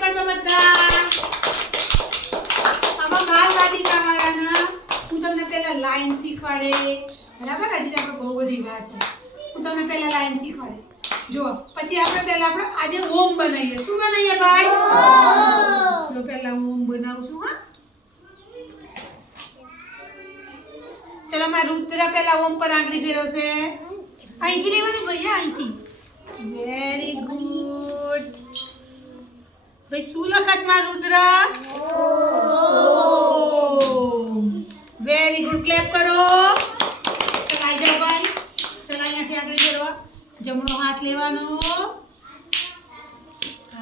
कर दो બધા આમાં બાલ વાટિકા વાળાના હું તમને પહેલા લાઈન શીખવાડે બરાબર હજી આપણે બહુ બધી વાર છે હું તમને પહેલા લાઈન શીખવાડે જો પછી આપણે પહેલા આજે ઓમ બનાવીએ શું બનાવીએ ભાઈ ઓમ તો પહેલા ઓમ બનાવશું હા चलो मैं रुद्र पहला ओम पर आंगળી ફેરવશે અહીંથી લેવાની ભૈયા અહીંથી વેરી ગુડ ભાઈ શું લખાશ માં રુદ્ર ઓમ વેરી ગુડ ક્લેપ કરો ચલાઈ જાઓ ભાઈ ચલા અહીંયાથી આંગળી ફેરવા જમણો હાથ લેવાનો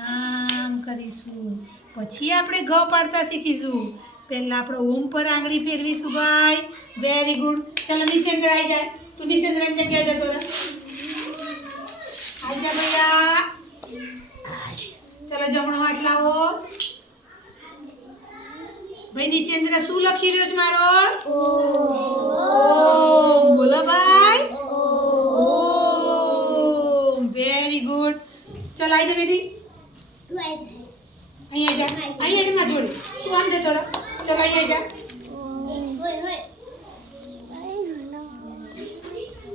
આમ કરીશું પછી આપણે ગ પાડતા શીખીશું पहला આપણે ઓમ પર આંગળી ફેરવીશું ભાઈ વેરી ગુડ ચલો નિશેન્દ્ર આવી જાય તું નિશેન્દ્ર ની જગ્યાએ જતો રહે આવી જા ભૈયા ચલો જમણો હાથ લાવો ભાઈ નિશેન્દ્ર શું લખી રહ્યો છે મારો ઓમ બોલો ભાઈ ઓમ વેરી ગુડ ચલ આવી જા બેટી તું અહીંયા જા માં જોડે તું આમ જતો રહે चल आइए जा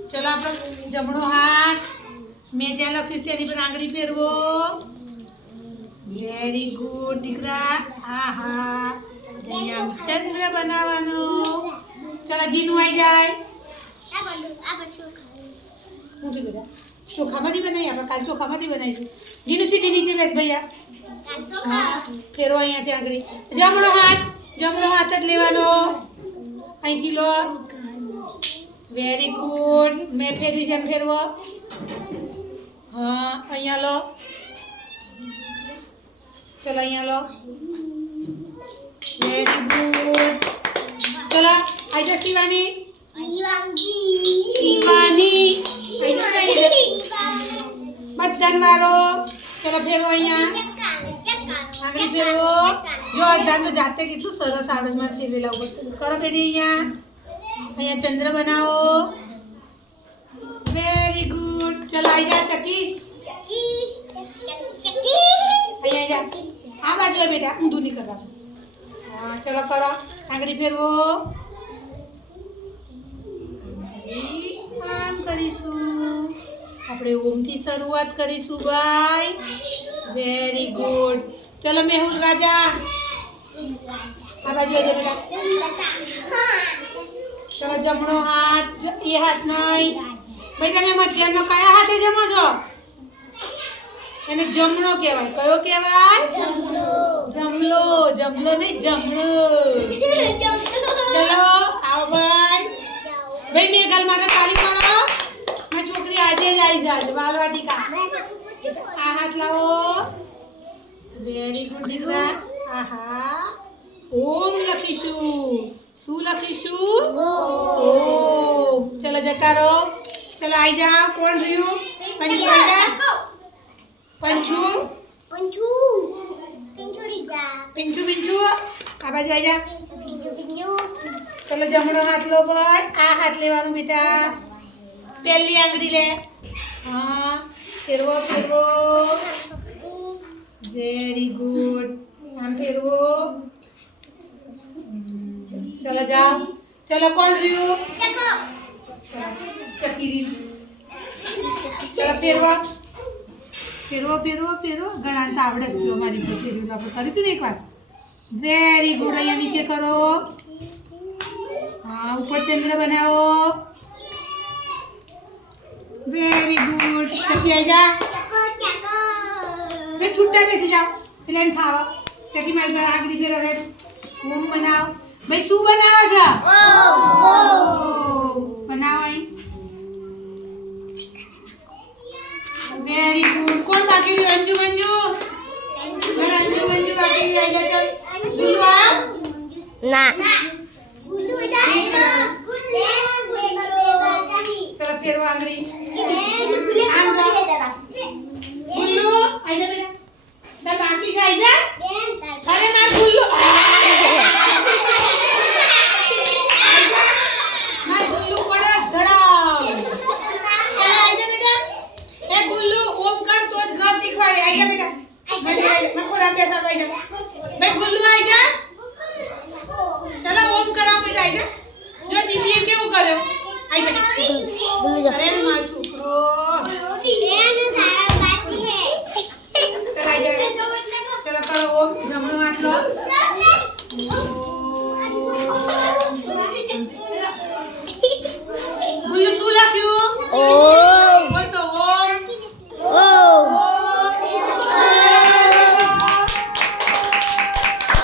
चलो आप जमणो हाथ मैं ज्યાં લખ્યું તેની પર આંગળી ફેરવો વેરી ગુડ દીકરા આહા અહીંયા ચંદ્ર બનાવવાનો ચલો જીનું આવી જાય હું જી બેટા ચોખામાંથી બનાવી આપણે કાલ ચોખામાંથી બનાવીશું જીનું સીધી નીચે બેસ ભૈયા હા ફેરવો અહીંયાથી આંગળી જમણો હાથ જ લેવાનો અહીંથી લો વેરી ગુડ મેં ફેરવી છે એમ ફેરવો હા અહીંયા લો ચલો અહીંયા લો વેરી ગુડ ચલો આવી જા શિવાની બધાને વારો ચલો ફેરવો અહીંયા આંગળી ફેરવો જો અર્ધાન તો જાતે કેટલું સરસ આડસમાં ફેરવેલા ઉપર કરો બેટી અહીંયા ચંદ્ર બનાવો વેરી ગુડ ચલો આવી જા ચકી અહીંયા જા આ બાજુ બેટા ઊંધું નહીં કરવાનું હા ચલો કરો આંગળી ફેરવો આમ કરીશું આપણે ઓમથી શરૂઆત કરીશું ભાઈ વેરી ગુડ चलो मेहुल राजा आवाज आजा बेटा चलो जमणो हाथ ये हाथ नहीं भाई તમે મધ્યાહ્નમાં કયા હાથે જમો છો એને જમણો કહેવાય કયો કહેવાય જમલો જમલો નહીં જમણો ચલો આવો ભાઈ ભાઈ મેઘલ માટે તાળી પાડો મારી છોકરી આજે જ આવી જાય બાલવાટિકા આ હાથ લાવો વેરી ગુડ દીકરા આહા ઓમ લખીશું શું લખીશું ઓમ ચલો જકારો ચલો આવી જાઓ કોણ રહ્યું પંચુ આવી જા પંચુ પંચુ પિંચુ પિંચુ આ બાજુ આવી જા ચલો જમણો હાથ લો બસ આ હાથ લેવાનું બેટા પહેલી આંગળી લે હા ફેરવો ફેરવો वेरी गुड आम फेरवो चलो जाओ चलो कौन रियो चकीरी चलो फेरवा फेरवो फेरवो फेरवो घणा तो आवड़े छे मारी पर फेरवी આપણે કરી તું ને એકવાર વેરી ગુડ અહીંયા નીચે કરો હા ઉપર ચંદ્ર બનાવો વેરી ગુડ ચકી આવી જા मैं छुट्टा बेसी जाओ प्लेन खावा चकी मार आगरी फेरा है ओम बनाओ भाई शू बनावा छा बनाओ आई वेरी गुड कौन बाकी रही अंजू मंजू मेरा अंजू मंजू बाकी रही जा चल गुल्लू आ ना गुल्लू जा चलो फेरो आगरी आम जा गुल्लू आई जा बेटा मैं बाकी से आई जा अरे मार गुल्लू मार गुल्लू पड़ा घड़ा आई जा बेटा ए गुल्लू ओम कर तो घ सीखवाड़े आई जा बेटा मैं खोरा આમ બેસાડો આઈ જા ભાઈ ગુલ્લુ આઈ જા ચલો ઓમ કરાવ બેટા આઈ જા જો દીદીએ કેવું કર્યો આઈ જા અરે મારો છોકરો ચલ આઈ જા ચલો કરો ઓમ જમણો હાથ લો ગુલ્લુ શું લખ્યું